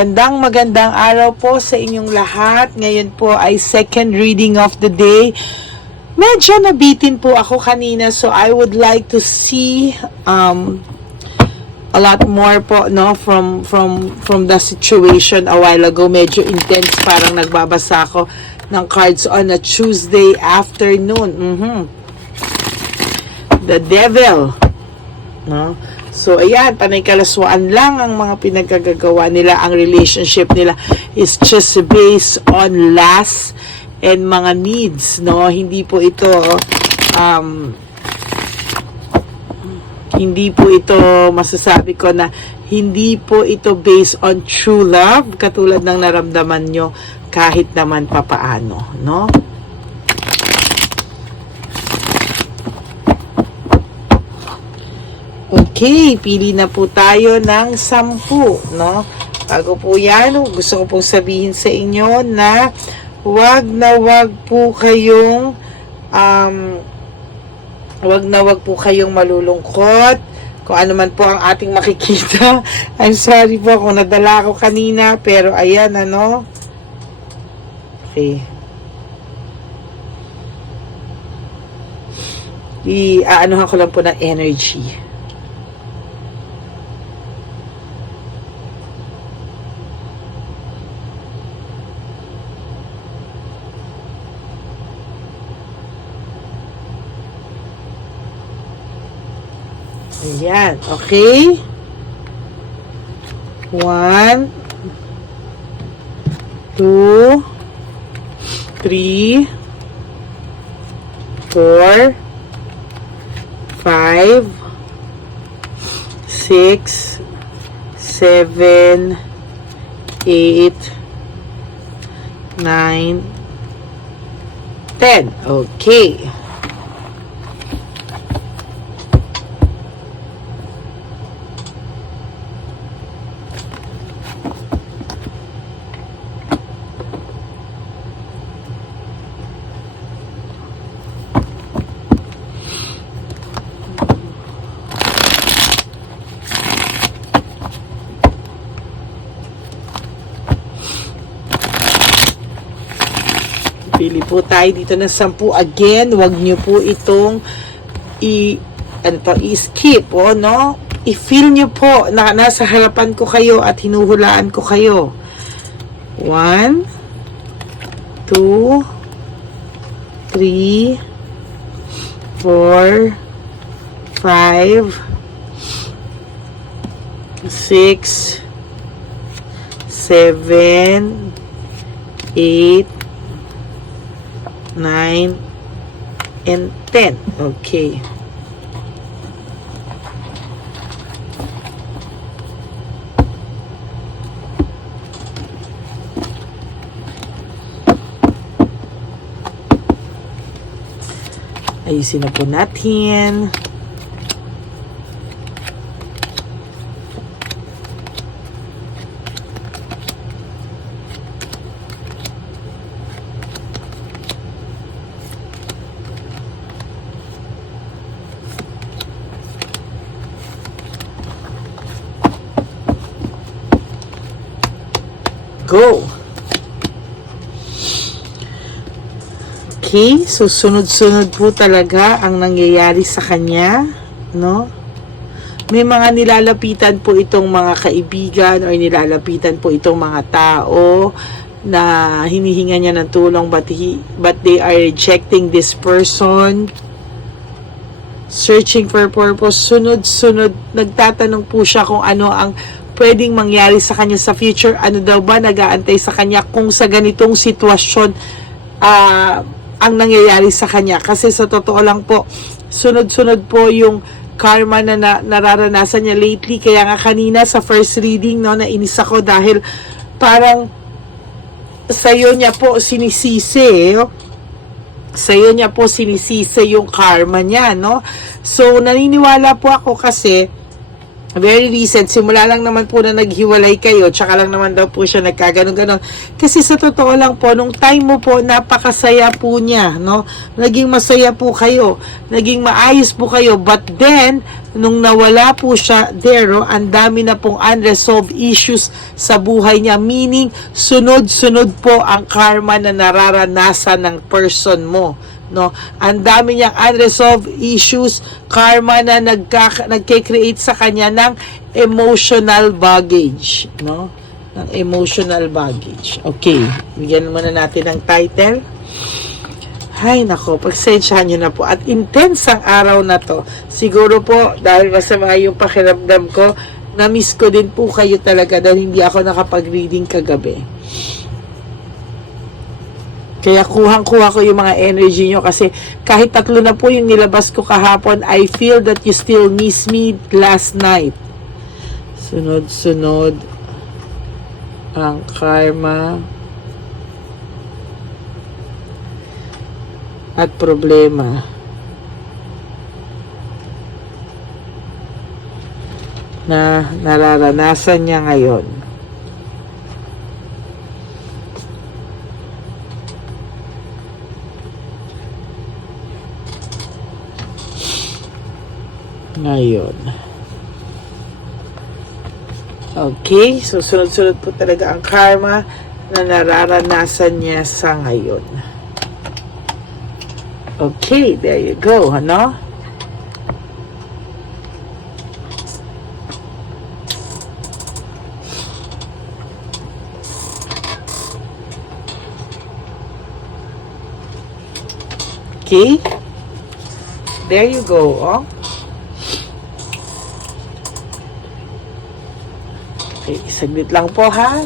Magandang araw po sa inyong lahat. Ngayon po ay second reading of the day. Medyo nabitin po ako kanina, so I would like to see a lot more po, no, from the situation a while ago. Medyo intense, parang nagbabasa ako ng cards on a Tuesday afternoon. The devil, no? So, ayan, panay kalaswaan lang ang mga pinagkagagawa nila. Ang relationship nila is just based on lust and mga needs, no? Hindi po ito, masasabi ko na hindi po ito based on true love, katulad ng naramdaman nyo kahit naman papaano, no? Okay, pili na po tayo ng 10, no? Bago po yan, gusto ko pong sabihin sa inyo na wag po kayong malulungkot kung ano man po ang ating makikita. I'm sorry po kung nadala ako kanina, pero ayan, ano? Okay. Aanuhan ko lang po ng energy. Ayan, okay. 1, 2, 3, 4, 5, 6, 7, 8, 9, 10. Okay. Pili po tayo dito ng 10. Again, wag nyo po itong i-skip, no? I-feel nyo po na nasa harapan ko kayo at hinuhulaan ko kayo. 1, 2, 3, 4, 5, 6, 7, 8, 9, and 10. Okay. Ayusin na po natin. Go. Okay, so sunod-sunod po talaga ang nangyayari sa kanya, no? May mga nilalapitan po itong mga kaibigan or nilalapitan po itong mga tao na hinihinga niya ng tulong, but they are rejecting this person. Searching for purpose. Sunod-sunod, nagtatanong po siya kung ano ang pwedeng mangyari sa kanya sa future. Ano daw ba nag-aantay sa kanya kung sa ganitong sitwasyon ang nangyayari sa kanya. Kasi sa totoo lang po, sunod-sunod po yung karma na nararanasan niya lately. Kaya nga kanina sa first reading, no, nainis ako dahil parang sa'yo niya po sinisisi, sa'yo niya po sinisisi yung karma niya, no? So, naniniwala po ako kasi very recent, simula lang naman po na naghiwalay kayo, tsaka lang naman daw po siya nagkaganon-ganon. Kasi sa totoo lang po, nung time mo po, napakasaya po niya, no? Naging masaya po kayo, naging maayos po kayo, but then, nung nawala po siya, ang dami na pong unresolved issues sa buhay niya. Meaning, sunod-sunod po ang karma na nararanasan ng person mo. No, ang dami niyang unresolved issues, karma na nagke-create sa kanya ng emotional baggage, no? Ng emotional baggage. Okay, bigyan muna natin ng title. Ay, nako, pagsensyahan nyo na po. At intense ang araw na to. Siguro po, dahil masama yung pakiramdam ko, na-miss ko din po kayo talaga dahil hindi ako nakapag-reading kagabi. Kaya kuhang-kuha ko yung mga energy nyo kasi kahit 3 na po yung nilabas ko kahapon, I feel that you still miss me last night. Sunod-sunod ang karma at problema na nararanasan niya ngayon. Okay, so sunod-sunod po talaga ang karma na nararanasan niya sa ngayon. Okay, there you go, ano? Okay, there you go, oh. Okay, saglit lang po ha.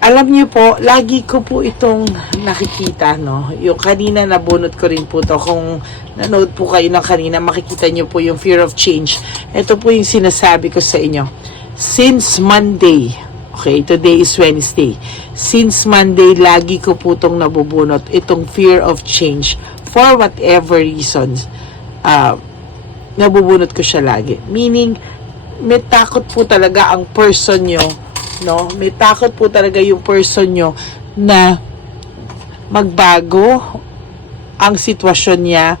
Alam niyo po, lagi ko po itong nakikita, no? Yung kanina nabunot ko rin po to. Kung nanood po kayo ng kanina, makikita niyo po yung fear of change. Ito po yung sinasabi ko sa inyo. Since Monday, okay, today is Wednesday. Since Monday, lagi ko po itong nabubunot. Itong fear of change. For whatever reasons, nabubunot ko siya lagi. Meaning, may takot po talaga ang person nyo, no? May takot po talaga yung person nyo na magbago ang sitwasyon niya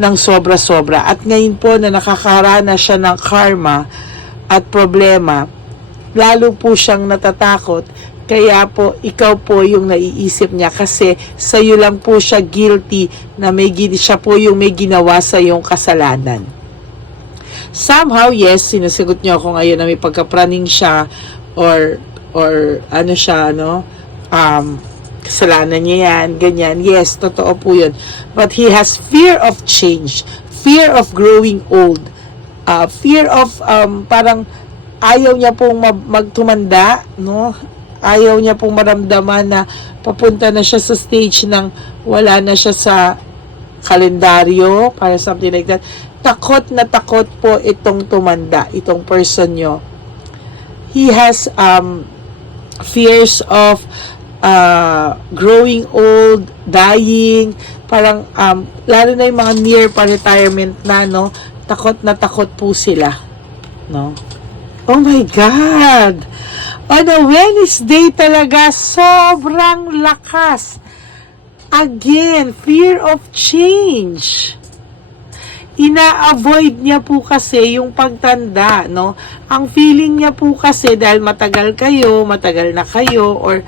ng sobra-sobra. At ngayon po na nakakaharana siya ng karma at problema, lalo po siyang natatakot. Kaya po, ikaw po yung naiisip niya kasi sa'yo lang po siya guilty na siya po yung may ginawa sa yung kasalanan. Somehow, yes, sinasagot niyo ako ngayon na may pagkapraning siya or ano siya, no? Kasalanan niya yan, ganyan. Yes, totoo po yun. But he has fear of change, fear of growing old, fear of parang ayaw niya pong magtumanda, no? Ayaw niya pong maramdaman na papunta na siya sa stage ng wala na siya sa kalendaryo, para something like that. Takot na takot po itong tumanda, itong person nyo. He has fears of growing old, dying, parang lalo na yung mga near pa retirement na, no? Takot na takot po sila, no? Oh my God! On a Wednesday talaga, sobrang lakas. Again, fear of change. Ina-avoid niya po kasi yung pagtanda, no? Ang feeling niya po kasi dahil matagal na kayo, or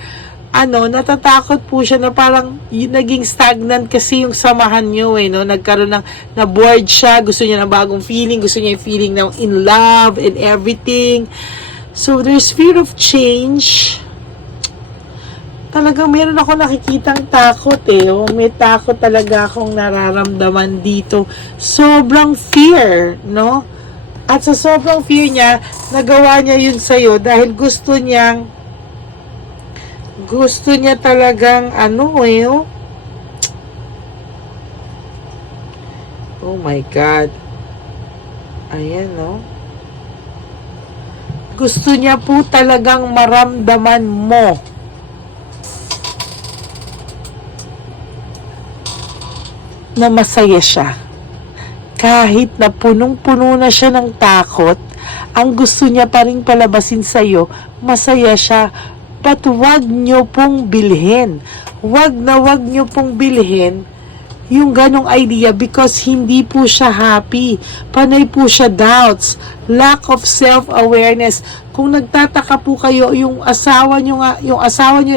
natatakot po siya na parang naging stagnant kasi yung samahan niyo, no? Nagkaroon na bored siya, gusto niya ng bagong feeling, gusto niya yung feeling ng in love and everything. So, there's fear of change. Talagang meron ako nakikitang takot oh. May takot talaga akong nararamdaman dito. Sobrang fear, no? At sa sobrang fear niya, nagawa niya yun sa'yo dahil gusto niya talagang oh. Oh my God. Ayan, no? Gusto niya po talagang maramdaman mo na masaya siya. kahit na punong-puno na siya ng takot, ang gusto niya pa rin palabasin sa'yo, masaya siya. But wag nyo pong bilhin. Wag nyo pong bilhin yung ganong idea because hindi po siya happy. Panay po siya doubts, lack of self-awareness. Kung nagtataka po kayo, yung asawa nyo, yung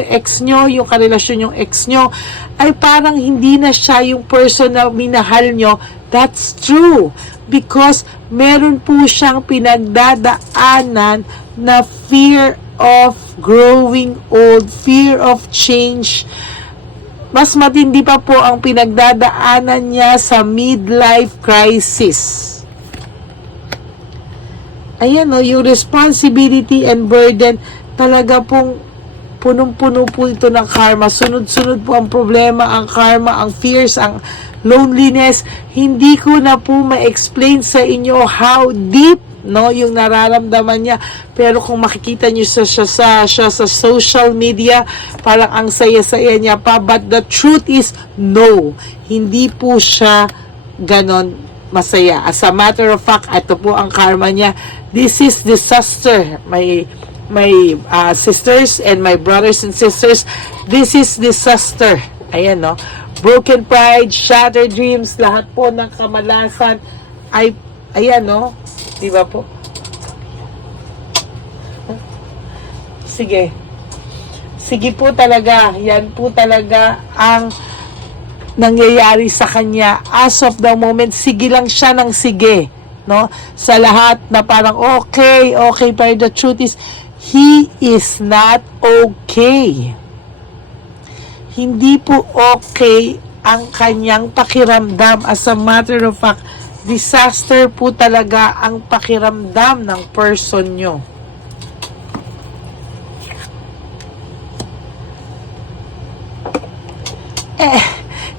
ex nyo, yung karelasyon yung ex nyo, ay parang hindi na siya yung person na minahal nyo. That's true. Because meron po siyang pinagdadaanan na fear of growing old, fear of change. Mas matindi pa po ang pinagdadaanan niya sa midlife crisis. Ayan o, yung responsibility and burden, talaga pong punong-puno po ito ng karma. Sunod-sunod po ang problema, ang karma, ang fears, ang loneliness. Hindi ko na po ma-explain sa inyo how deep yung nararamdaman niya. Pero kung makikita niyo siya sa social media, parang ang saya-saya niya pa. But the truth is, no. Hindi po siya ganon masaya. As a matter of fact, ito po ang karma niya. This is disaster. My sisters and my brothers and sisters, this is disaster. Ayan, no? Broken pride, shattered dreams, lahat po ng kamalasan ay, ayan, no? Diba po? Sige. Sige po talaga. Yan po talaga ang nangyayari sa kanya. As of the moment, sige lang siya ng sige. No? Sa lahat na parang okay. But the truth is, he is not okay. Hindi po okay ang kanyang pakiramdam. As a matter of fact, disaster po talaga ang pakiramdam ng person nyo.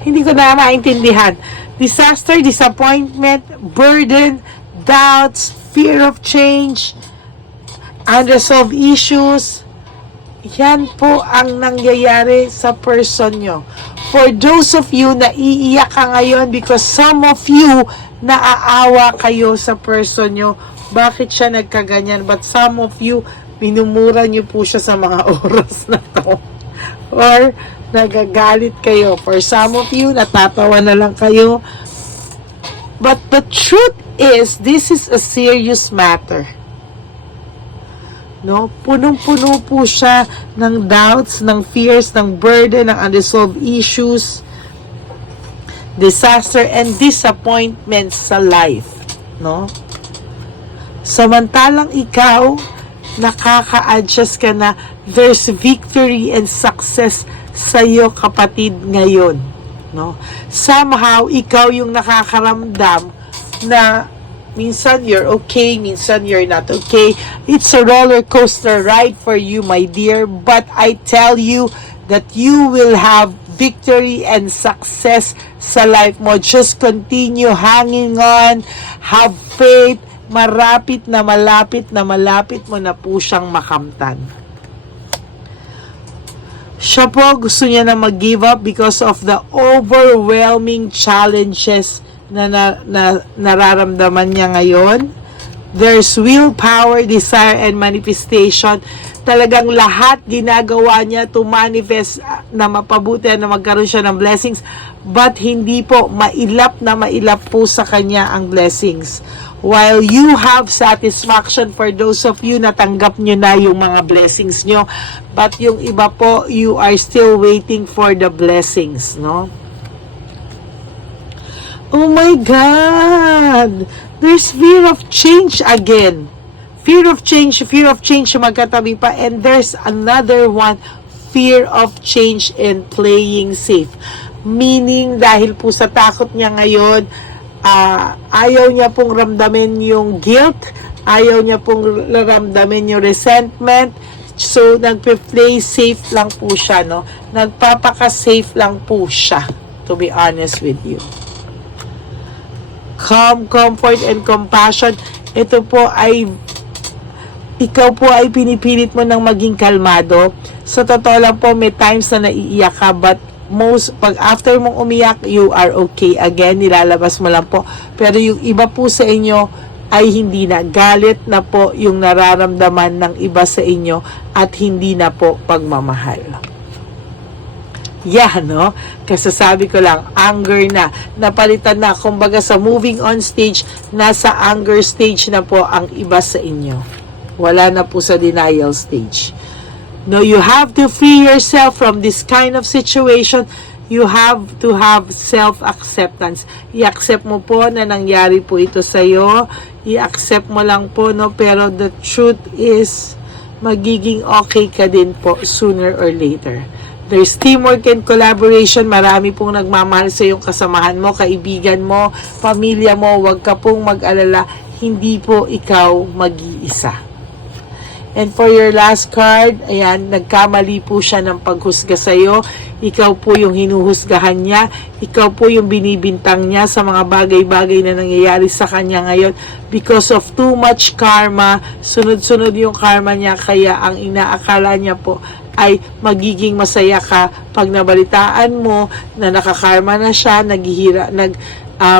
Hindi ko na maintindihan. Disaster, disappointment, burden, doubts, fear of change, unresolved issues. Yan po ang nangyayari sa person nyo. For those of you na iiyak ka ngayon because some of you naaawa kayo sa person nyo, bakit siya nagkaganyan? But some of you, minumura nyo po siya sa mga oras na to. Or nagagalit kayo. For some of you, natatawa na lang kayo. But the truth is, this is a serious matter. No? Punong-puno po siya ng doubts, ng fears, ng burden, ng unresolved issues, disaster, and disappointments sa life. No? Samantalang ikaw, nakaka-adjust ka na, there's victory and success sa iyo, kapatid, ngayon. No? Somehow, ikaw yung nakakaramdam na minsan you're okay, minsan you're not okay. It's a roller coaster ride for you, my dear. But I tell you that you will have victory and success sa life mo. Just continue hanging on. Have faith. Malapit na malapit mo na po siyang makamtan. Siya po gusto niya na mag-give up because of the overwhelming challenges na nararamdaman niya ngayon. There's willpower, desire, and manifestation. Talagang lahat ginagawa niya to manifest na mapabuti na magkaroon siya ng blessings. But hindi po mailap po sa kanya ang blessings. While you have satisfaction for those of you na tanggap nyo na yung mga blessings nyo, but yung iba po, you are still waiting for the blessings, no? Oh my God! There's fear of change again. Fear of change, magkatabi pa. And there's another one, fear of change and playing safe. Meaning, dahil po sa takot niya ngayon, ayaw niya pong ramdamin yung guilt, ayaw niya pong ramdamin yung resentment, so nagpe-play safe lang po siya, no? Nagpapaka-safe lang po siya, to be honest with you. Calm, comfort, and compassion, ito po ay, ikaw po ay pinipilit mo ng maging kalmado. Sa totoo lang po, may times na naiiyak ka, but pag after mong umiyak, you are okay again, nilalabas mo lang po. Pero yung iba po sa inyo ay hindi na, galit na po yung nararamdaman ng iba sa inyo at hindi na po pagmamahal. No? Kasi sabi ko lang, anger na. Napalitan na. Kumbaga sa moving on stage, nasa anger stage na po ang iba sa inyo. Wala na po sa denial stage. No, you have to free yourself from this kind of situation. You have to have self-acceptance. I-accept mo po na nangyari po ito sa'yo. I-accept mo lang po, no? Pero the truth is, magiging okay ka din po sooner or later. There's teamwork and collaboration. Marami pong nagmamahal sa iyong kasamahan mo, kaibigan mo, pamilya mo. Huwag ka pong mag-alala. Hindi po ikaw mag-iisa. And for your last card, ayan, nagkamali po siya ng paghusga sa iyo. Ikaw po yung hinuhusgahan niya. Ikaw po yung binibintang niya sa mga bagay-bagay na nangyayari sa kanya ngayon. Because of too much karma, sunod-sunod yung karma niya. Kaya ang inaakala niya po ay magiging masaya ka pag nabalitaan mo na nakakarma na siya,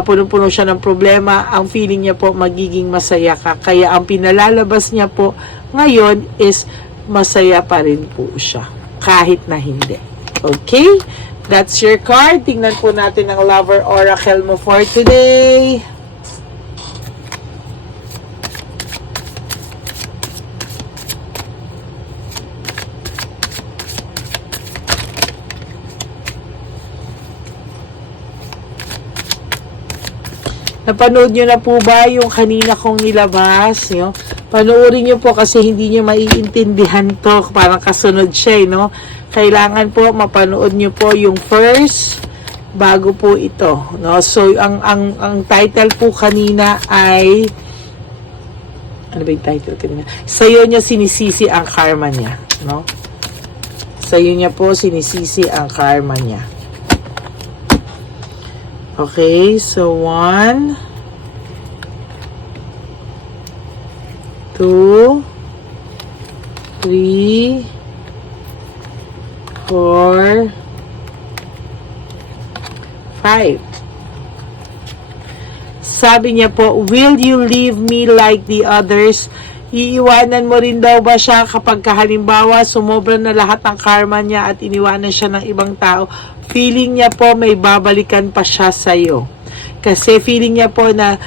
puno-puno siya ng problema, ang feeling niya po magiging masaya ka. Kaya ang pinalalabas niya po ngayon is masaya pa rin po siya kahit na hindi. Okay? That's your card. Tingnan po natin ang Lover Oracle mo for today. Napanood nyo na po ba yung kanina kong nilabas? No? Panoorin nyo po kasi hindi nyo maiintindihan to. Parang kasunod siya, no? Kailangan po mapanood nyo po yung first bago po ito. No? So, ang title po kanina ay... Ano ba yung title kanina? Sa'yo niya sinisisi ang karma niya. No? Sa'yo niya po sinisisi ang karma niya. Okay, so 1, 2, 3, 4, 5. Sabi niya po, will you leave me like the others? Iiwanan mo rin daw ba siya kapag halimbawa sumobra na lahat ng karma niya at iniwanan siya ng ibang tao? Feeling niya po may babalikan pa siya sa'yo. Kasi feeling niya po na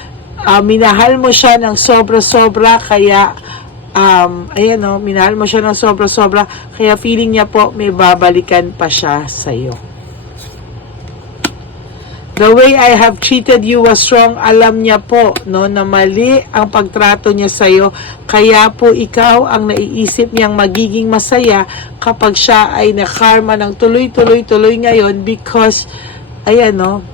minahal mo siya ng sobra-sobra, kaya ayan o, minahal mo siya ng sobra-sobra, kaya feeling niya po may babalikan pa siya sa'yo. The way I have treated you was wrong. Alam niya po, no, na mali ang pagtrato niya sa'yo. Kaya po ikaw ang naiisip niyang magiging masaya kapag siya ay nakarma ng tuloy-tuloy-tuloy ngayon because, ayan, no,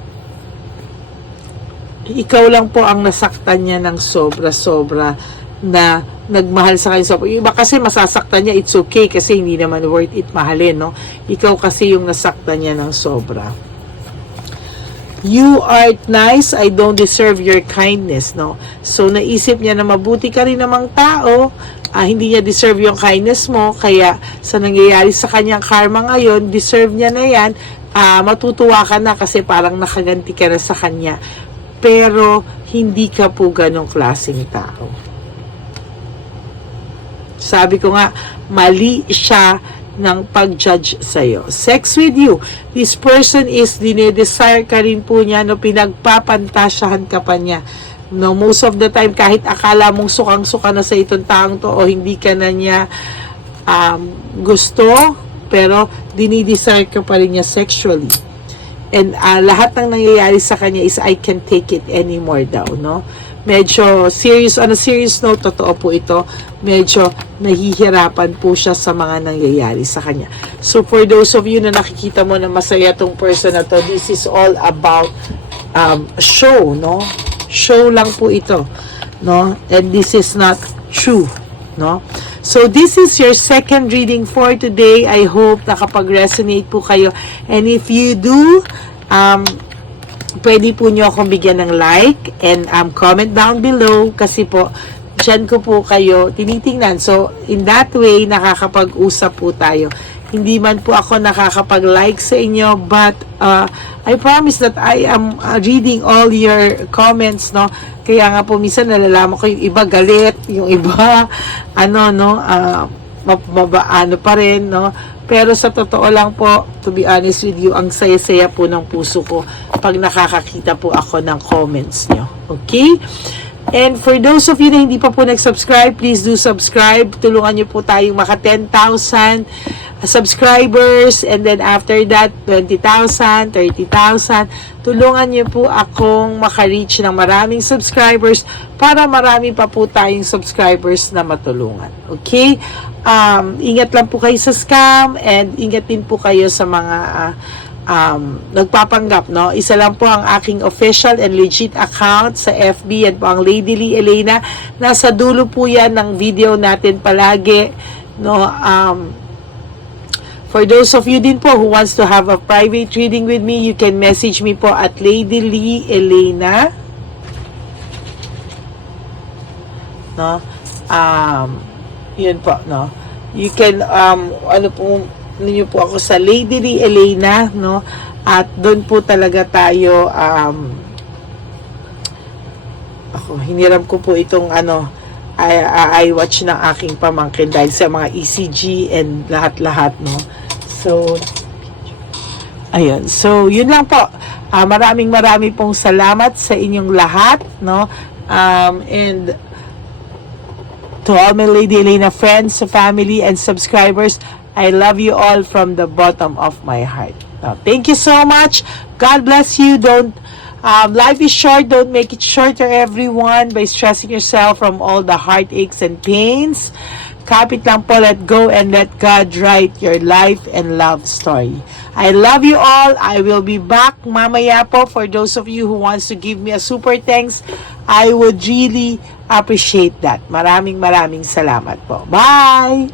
ikaw lang po ang nasaktan niya ng sobra-sobra na nagmahal sa kanya. So, iba kasi masasaktan niya, it's okay kasi hindi naman worth it mahalin, no? Ikaw kasi yung nasaktan niya ng sobra. You are nice, I don't deserve your kindness, no? So, naisip niya na mabuti ka rin namang tao, hindi niya deserve yung kindness mo, kaya sa nangyayari sa kanyang karma ngayon, deserve niya na yan, matutuwa ka na kasi parang nakaganti ka na sa kanya. Pero, hindi ka po ganong klaseng tao. Sabi ko nga, mali siya ng pag-judge sa'yo. Sex with you. This person is dinedesire ka rin po niya, no, pinagpapantasyahan ka pa niya. No, most of the time, kahit akala mong sukang-suka na sa itong taong to o hindi ka na niya gusto, pero dinidesire ka pa rin niya sexually. And lahat ng nangyayari sa kanya is I can't take it anymore daw, no? Medyo serious, on a serious note, totoo po ito, medyo nahihirapan po siya sa mga nangyayari sa kanya. So for those of you na nakikita mo na masaya tong person na to, this is all about show, no? Show lang po ito, no? And this is not true, no? So this is your second reading for today. I hope nakapag-resonate po kayo. And if you do, pwede po nyo akong bigyan ng like and comment down below kasi po Diyan ko po kayo tinitingnan. So, in that way, nakakapag-usap po tayo. Hindi man po ako nakakapag-like sa inyo, but I promise that I am reading all your comments, no? Kaya nga po, minsan nalalaman ko yung iba galit, yung iba, ano pa rin, no? Pero sa totoo lang po, to be honest with you, ang saya-saya po ng puso ko pag nakakakita po ako ng comments nyo. Okay? And for those of you na hindi pa po nag-subscribe, please do subscribe. Tulungan nyo po tayong maka 10,000 subscribers. And then after that, 20,000, 30,000. Tulungan nyo po akong maka-reach ng maraming subscribers para marami pa po tayong subscribers na matulungan. Okay? Ingat lang po kayo sa scam and ingat din po kayo sa mga nagpapanggap, no? Isa lang po ang aking official and legit account sa FB, yan po ang Lady Lee Elena. Nasa dulo po yan ng video natin palagi, no? For those of you din po who wants to have a private reading with me, you can message me po at Lady Lee Elena, no? Yun po, no? You can ninyo po ako sa Lady Lee Elena, no? At doon po talaga tayo ako hiniram ko po itong I watch ng aking pamangkin dahil sa mga ECG and lahat-lahat, no? So ayun. So yun lang po. Maraming pong salamat sa inyong lahat, no? And to all my Lady Elena friends, family, and subscribers, I love you all from the bottom of my heart. Now, thank you so much. God bless you. Life is short. Don't make it shorter, everyone, by stressing yourself from all the heartaches and pains. Kapit lang po, let go and let God write your life and love story. I love you all. I will be back mamaya po. For those of you who wants to give me a super thanks, I would really appreciate that. Maraming salamat po. Bye!